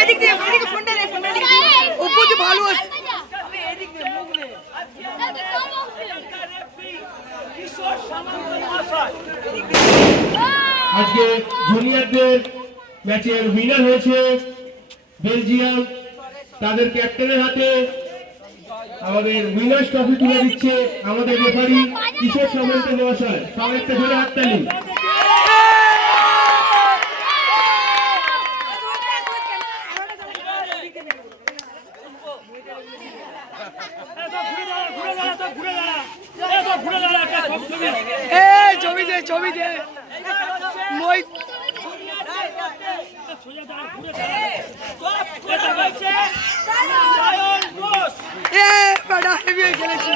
এদিক দিয়ে ফোনটা নে উপর দিয়ে ভালো আছে আজকে জুনিয়রদের ম্যাচের উইনার হয়েছে বেলজিয়াম। তাদের ক্যাপ্টেনের হাতে আমাদের উইনার্স ট্রফি তুলে দিচ্ছে আমাদের রেফারি কিশোর সামন্ত মহাশয়। সবাই একটা ধরে হাততালি। ছবি দে খেলেছি।